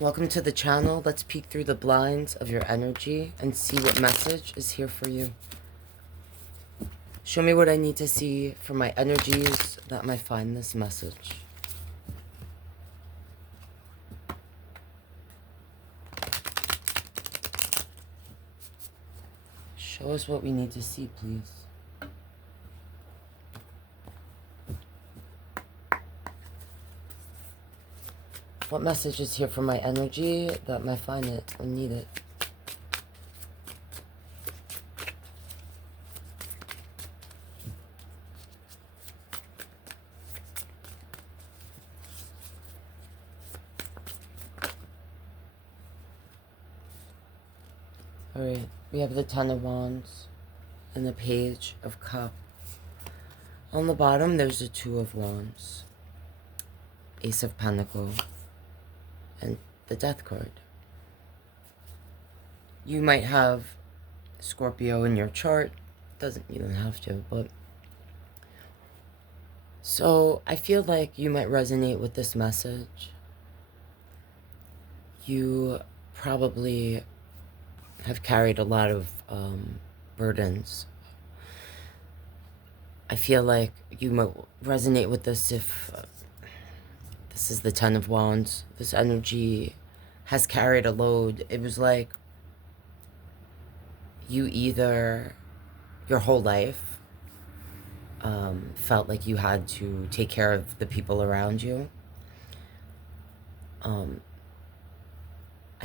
Welcome to the channel. Let's peek through the blinds of your energy and see what message is here for you. Show me what I need to see for my energies that might find this message. Show us what we need to see, please. What message is here for my energy that might find it and need it? Alright, we have the Ten of Wands and the Page of Cups. On the bottom, there's the Two of Wands, Ace of Pentacles, and the Death card. You might have Scorpio in your chart. You don't have to, but... So, I feel like you might resonate with this message. You probably have carried a lot of burdens. I feel like you might resonate with this if this is the Ten of Wands. This energy has carried a load. It was like you either your whole life felt like you had to take care of the people around you. I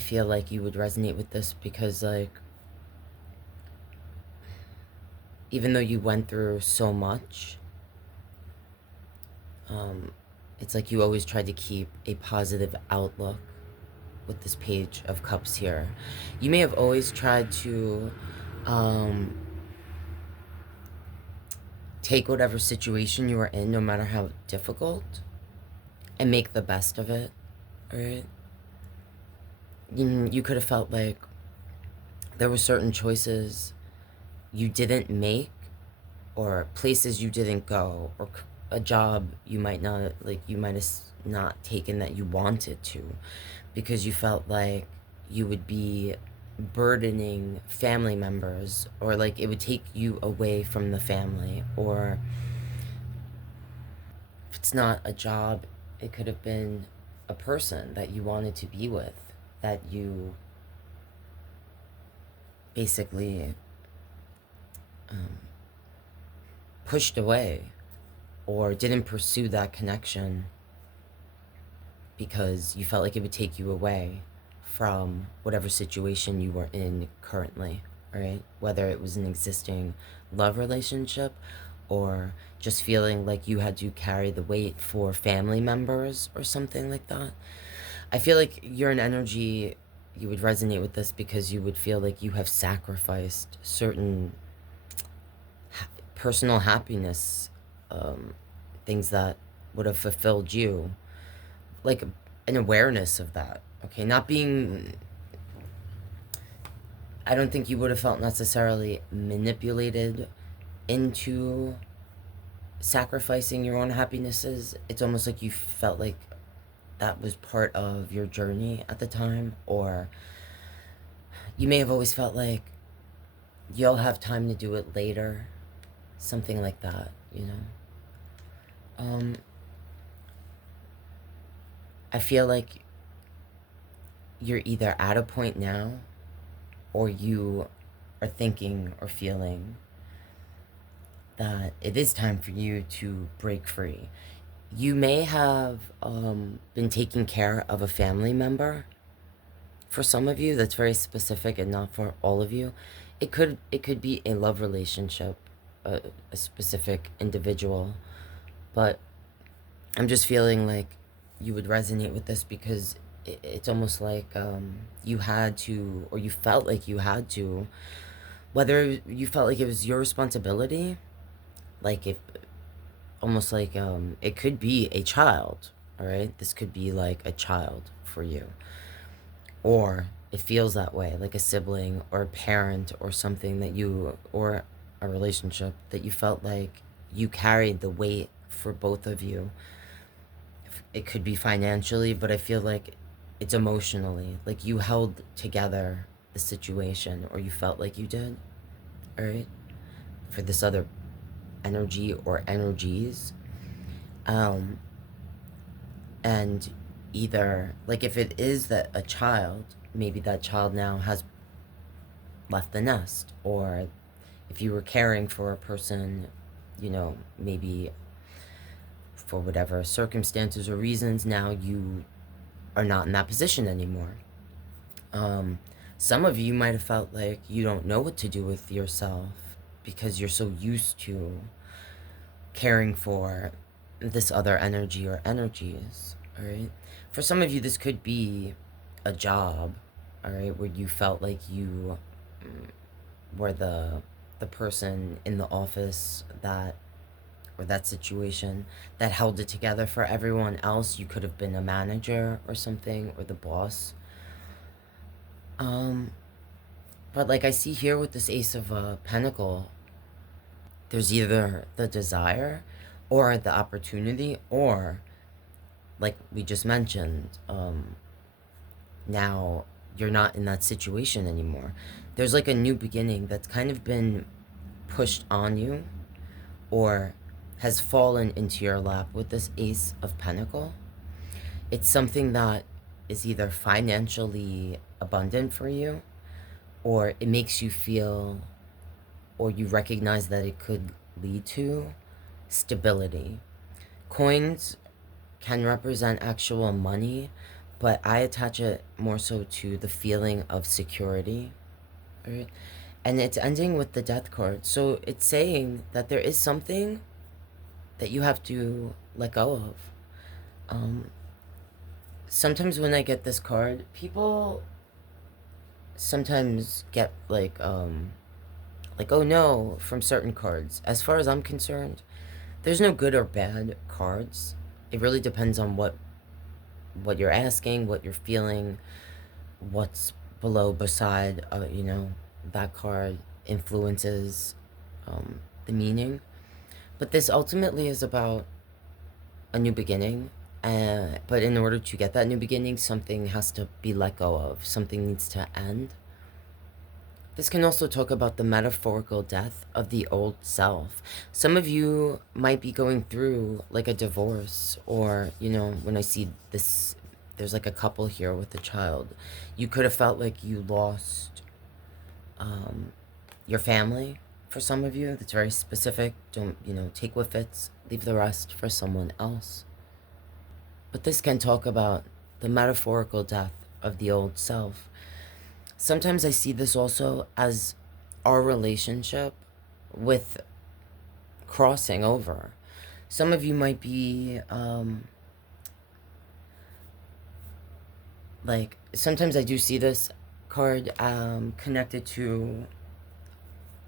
feel like you would resonate with this because, like, even though you went through so much, it's like you always tried to keep a positive outlook with this Page of Cups here. You may have always tried to take whatever situation you were in, no matter how difficult, and make the best of it, right? You could have felt like there were certain choices you didn't make, or places you didn't go, or a job you might have not taken that you wanted to, because you felt like you would be burdening family members, or like it would take you away from the family. Or if it's not a job, it could have been a person that you wanted to be with that you basically pushed away, or didn't pursue that connection because you felt like it would take you away from whatever situation you were in currently, right? Whether it was an existing love relationship, or just feeling like you had to carry the weight for family members or something like that. I feel like you're an energy, you would resonate with this because you would feel like you have sacrificed certain personal happiness, things that would have fulfilled you, like an awareness of that, okay? Not being, I don't think you would have felt necessarily manipulated into sacrificing your own happinesses. It's almost like you felt like that was part of your journey at the time, or you may have always felt like you'll have time to do it later, something like that, you know? I feel like you're either at a point now, or you are thinking or feeling that it is time for you to break free. You may have been taking care of a family member. For some of you, that's very specific, and not for all of you. It could be a love relationship, a specific individual, but I'm just feeling like you would resonate with this because it's almost like you had to, or you felt like you had to, whether you felt like it was your responsibility, like if almost like it could be a child, all right? This could be like a child for you, or it feels that way, like a sibling or a parent or something that you, or a relationship that you felt like you carried the weight for both of you. It could be financially, but I feel like it's emotionally. Like you held together the situation, or you felt like you did, all right, for this other energy or energies. Um, and either, like if it is that a child, maybe that child now has left the nest, or if you were caring for a person, you know, maybe for whatever circumstances or reasons, now you are not in that position anymore. Some of you might have felt like you don't know what to do with yourself because you're so used to caring for this other energy or energies, all right? For some of you, this could be a job, all right, where you felt like you were the person in the office that, or that situation that held it together for everyone else. You could have been a manager or something, or the boss. But like I see here with this Ace of Pentacle, there's either the desire or the opportunity, or like we just mentioned, now you're not in that situation anymore. There's like a new beginning that's kind of been pushed on you, or has fallen into your lap with this Ace of Pentacle. It's something that is either financially abundant for you, or it makes you feel, or you recognize that it could lead to stability. Coins can represent actual money, but I attach it more so to the feeling of security, right? And it's ending with the Death card. So it's saying that there is something that you have to let go of. Sometimes when I get this card, people sometimes get like oh no from certain cards. As far as I'm concerned, there's no good or bad cards. It really depends on what you're asking, what you're feeling, what's below, beside, you know, that card influences the meaning. But this ultimately is about a new beginning. But in order to get that new beginning, something has to be let go of. Something needs to end. This can also talk about the metaphorical death of the old self. Some of you might be going through like a divorce, or, you know, when I see this, there's like a couple here with a child. You could have felt like you lost your family. For some of you, that's very specific. Don't, you know, take what fits, leave the rest for someone else. But this can talk about the metaphorical death of the old self. Sometimes I see this also as our relationship with crossing over. Some of you might be, like, sometimes I do see this card connected to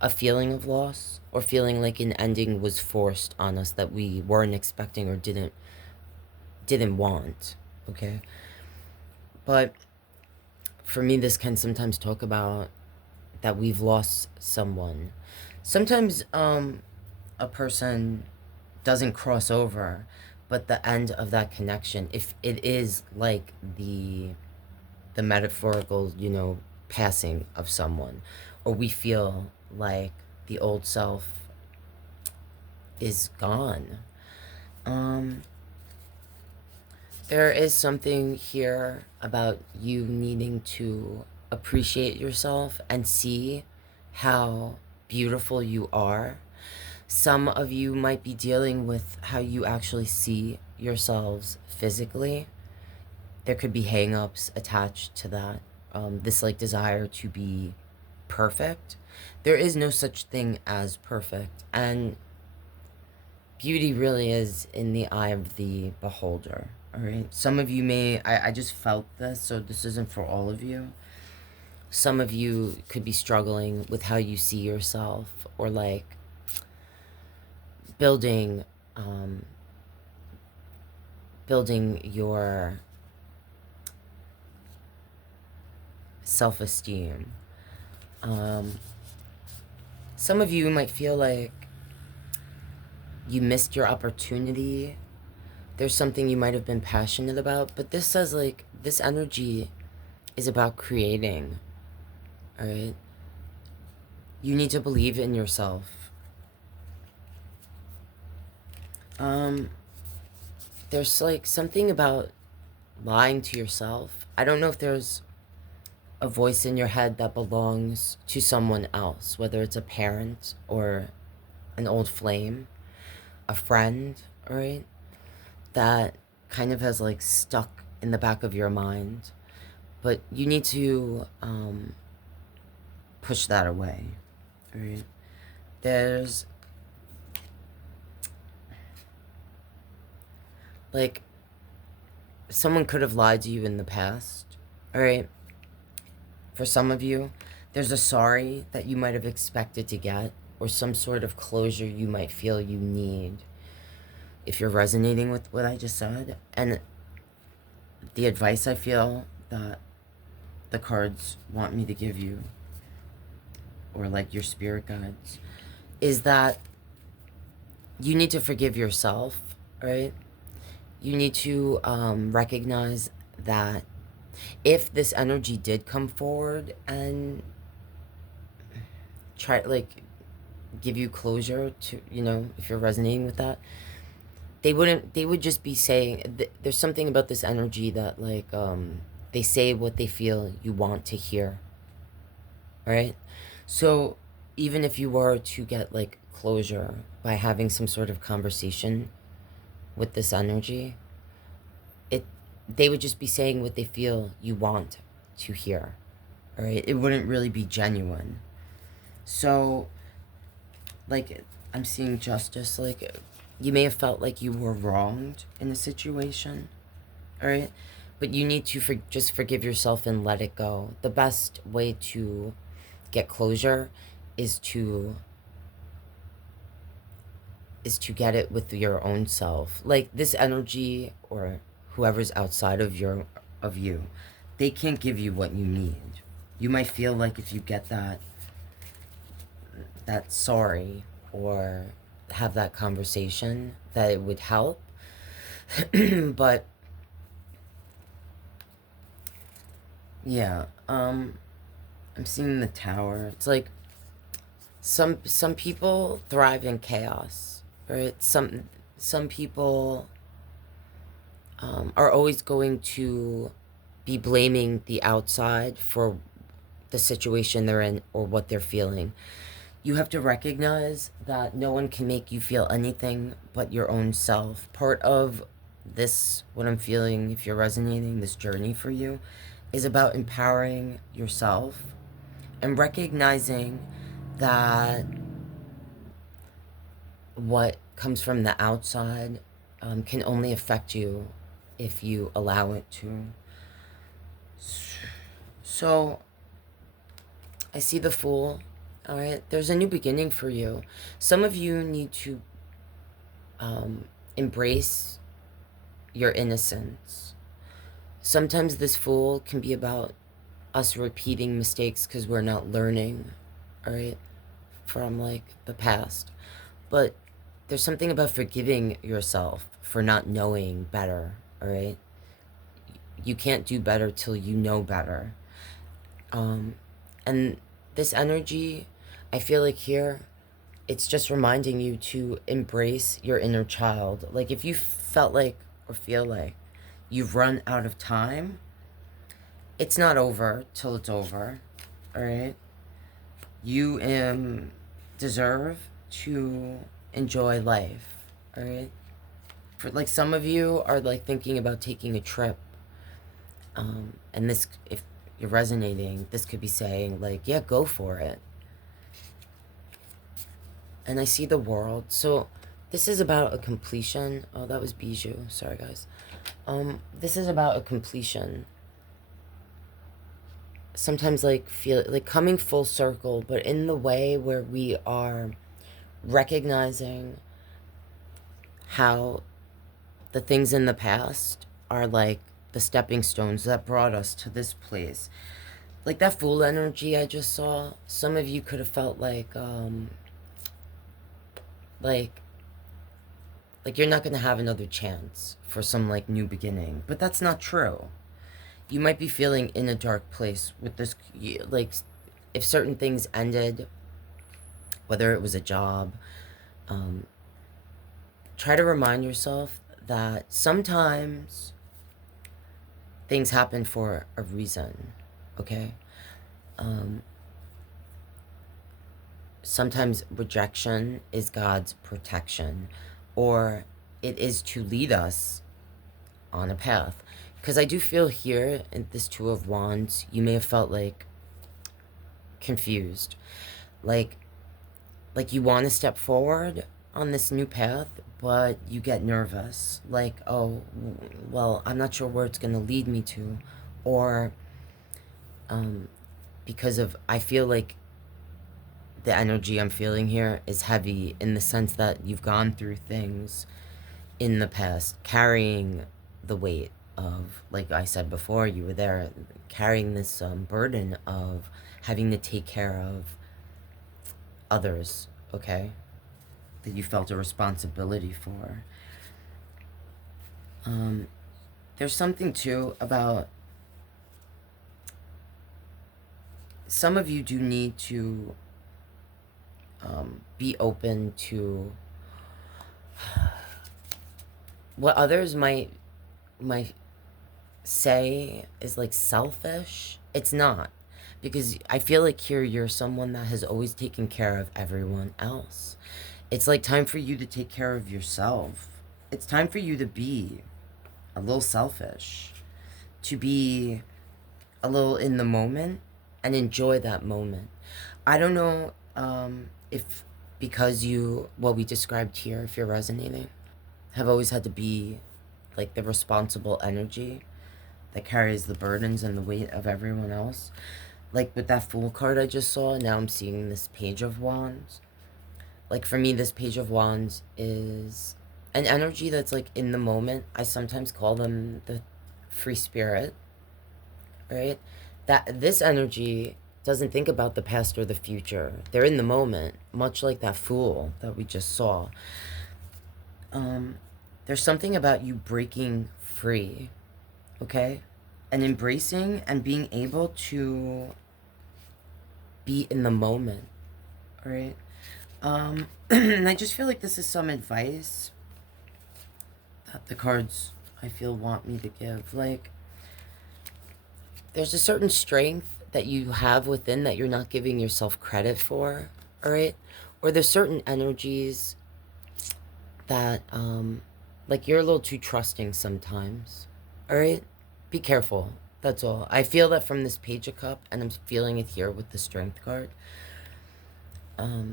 a feeling of loss, or feeling like an ending was forced on us that we weren't expecting or didn't want, okay? But for me, this can sometimes talk about that we've lost someone. Sometimes a person doesn't cross over, but the end of that connection, if it is like the metaphorical, you know, passing of someone, or we feel like the old self is gone. There is something here about you needing to appreciate yourself and see how beautiful you are. Some of you might be dealing with how you actually see yourselves physically. There could be hang-ups attached to that. This like desire to be perfect. There is no such thing as perfect, and beauty really is in the eye of the beholder. All right. Some of you may, I just felt this, so this isn't for all of you. Some of you could be struggling with how you see yourself, or like building your self-esteem. Some of you might feel like you missed your opportunity. There's something you might have been passionate about, but this says like this energy is about creating, all right? You need to believe in yourself. There's like something about lying to yourself. I don't know if there's a voice in your head that belongs to someone else, whether it's a parent or an old flame, a friend, all right? That kind of has like stuck in the back of your mind. But you need to push that away, all right? There's like someone could have lied to you in the past, all right? For some of you, there's a sorry that you might have expected to get, or some sort of closure you might feel you need, if you're resonating with what I just said. And the advice I feel that the cards want me to give you, or like your spirit guides, is that you need to forgive yourself, right? You need to recognize that if this energy did come forward and try, like, give you closure to, you know, if you're resonating with that, they would just be saying, there's something about this energy that, like, they say what they feel you want to hear, right? So even if you were to get, like, closure by having some sort of conversation with this energy, they would just be saying what they feel you want to hear, all right? It wouldn't really be genuine. So, like, I'm seeing justice. Like, you may have felt like you were wronged in a situation, all right? But you need to just forgive yourself and let it go. The best way to get closure is to get it with your own self. Like, this energy or whoever's outside of you, they can't give you what you need. You might feel like if you get that sorry or have that conversation that it would help. But yeah, I'm seeing the Tower. It's like some people thrive in chaos, right? Some people are always going to be blaming the outside for the situation they're in or what they're feeling. You have to recognize that no one can make you feel anything but your own self. Part of this, what I'm feeling, if you're resonating, this journey for you, is about empowering yourself and recognizing that what comes from the outside can only affect you if you allow it to. So, I see the Fool. All right, there's a new beginning for you. Some of you need to embrace your innocence. Sometimes this Fool can be about us repeating mistakes because we're not learning, all right, from like the past. But there's something about forgiving yourself for not knowing better, all right? You can't do better till you know better. And this energy, I feel like here, it's just reminding you to embrace your inner child. Like, if you felt like or feel like you've run out of time, it's not over till it's over, all right? You deserve to enjoy life, all right? For, like, some of you are like thinking about taking a trip, and this, if you're resonating, this could be saying like, yeah, go for it. And I see the World. So this is about a completion. Oh, that was Bijou. Sorry, guys. This is about a completion. Sometimes like feel like coming full circle, but in the way where we are recognizing how the things in the past are like the stepping stones that brought us to this place. Like that Fool energy I just saw, some of you could have felt like you're not gonna have another chance for some like new beginning, but that's not true. you might be feeling in a dark place with this, like, if certain things ended, whether it was a job, try to remind yourself that sometimes things happen for a reason, okay? Sometimes rejection is God's protection, or it is to lead us on a path. Because I do feel here in this Two of Wands, you may have felt like confused, like you want to step forward on this new path, but you get nervous, like, oh, well, I'm not sure where it's going to lead me to, or because of, I feel like the energy I'm feeling here is heavy in the sense that you've gone through things in the past, carrying the weight of, like I said before, you were there, carrying this burden of having to take care of others, okay? That you felt a responsibility for. There's something too about, some of you do need to be open to what others might say is like selfish. It's not, because I feel like here you're someone that has always taken care of everyone else. It's like time for you to take care of yourself. It's time for you to be a little selfish, to be a little in the moment and enjoy that moment. I don't know if, because you, what we described here, if you're resonating, have always had to be like the responsible energy that carries the burdens and the weight of everyone else. Like with that Fool card I just saw, now I'm seeing this Page of Wands. Like for me, this Page of Wands is an energy that's like in the moment. I sometimes call them the free spirit, right? That this energy doesn't think about the past or the future. They're in the moment, much like that Fool that we just saw. There's something about you breaking free, okay? And embracing and being able to be in the moment, all right? And I just feel like this is some advice that the cards, I feel, want me to give. Like, there's a certain strength that you have within that you're not giving yourself credit for, all right? Or there's certain energies that, like, you're a little too trusting sometimes, all right? Be careful, that's all. I feel that from this Page of Cup, and I'm feeling it here with the Strength card.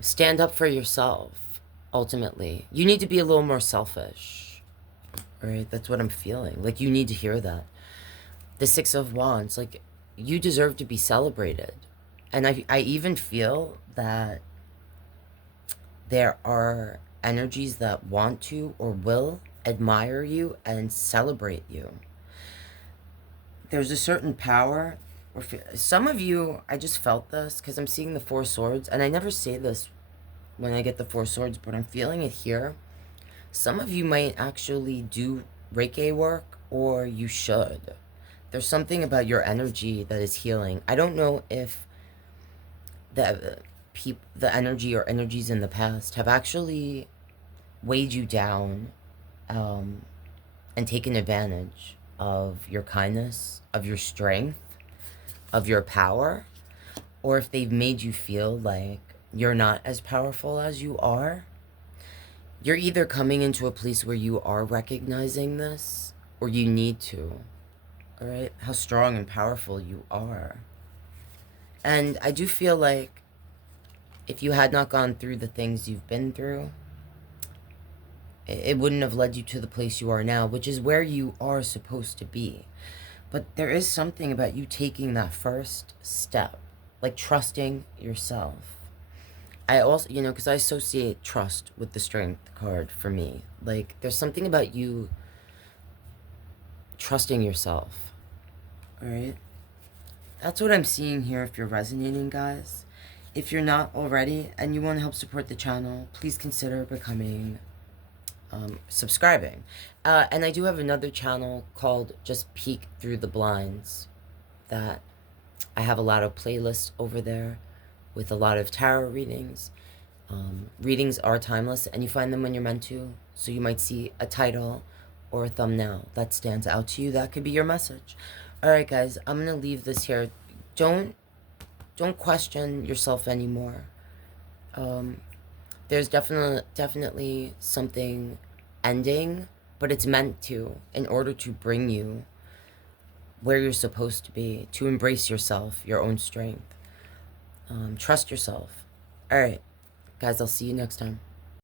Stand up for yourself, ultimately. You need to be a little more selfish, all right? That's what I'm feeling. Like, you need to hear that. The Six of Wands, like, you deserve to be celebrated. And I even feel that there are energies that want to or will admire you and celebrate you. There's a certain power, or some of you, I just felt this because I'm seeing the Four Swords, and I never say this when I get the Four Swords, but I'm feeling it here. Some of you might actually do Reiki work, or you should. There's something about your energy that is healing. I don't know if the energy or energies in the past have actually weighed you down and taken advantage of your kindness, of your strength, of your power, or if they've made you feel like you're not as powerful as you are. You're either coming into a place where you are recognizing this, or you need to. All right? How strong and powerful you are. And I do feel like if you had not gone through the things you've been through, it wouldn't have led you to the place you are now, which is where you are supposed to be. But there is something about you taking that first step, like trusting yourself. I also, you know, because I associate trust with the Strength card for me. Like, there's something about you trusting yourself, all right? That's what I'm seeing here if you're resonating, guys. If you're not already and you want to help support the channel, please consider becoming subscribing. And I do have another channel called Just Peek Through the Blinds that I have a lot of playlists over there with a lot of tarot readings. Readings are timeless, and you find them when you're meant to. So you might see a title or a thumbnail that stands out to you. That could be your message. All right, guys, I'm gonna leave this here. Don't question yourself anymore. There's definitely something ending, but it's meant to, in order to bring you where you're supposed to be, to embrace yourself, your own strength. Trust yourself. All right, guys, I'll see you next time.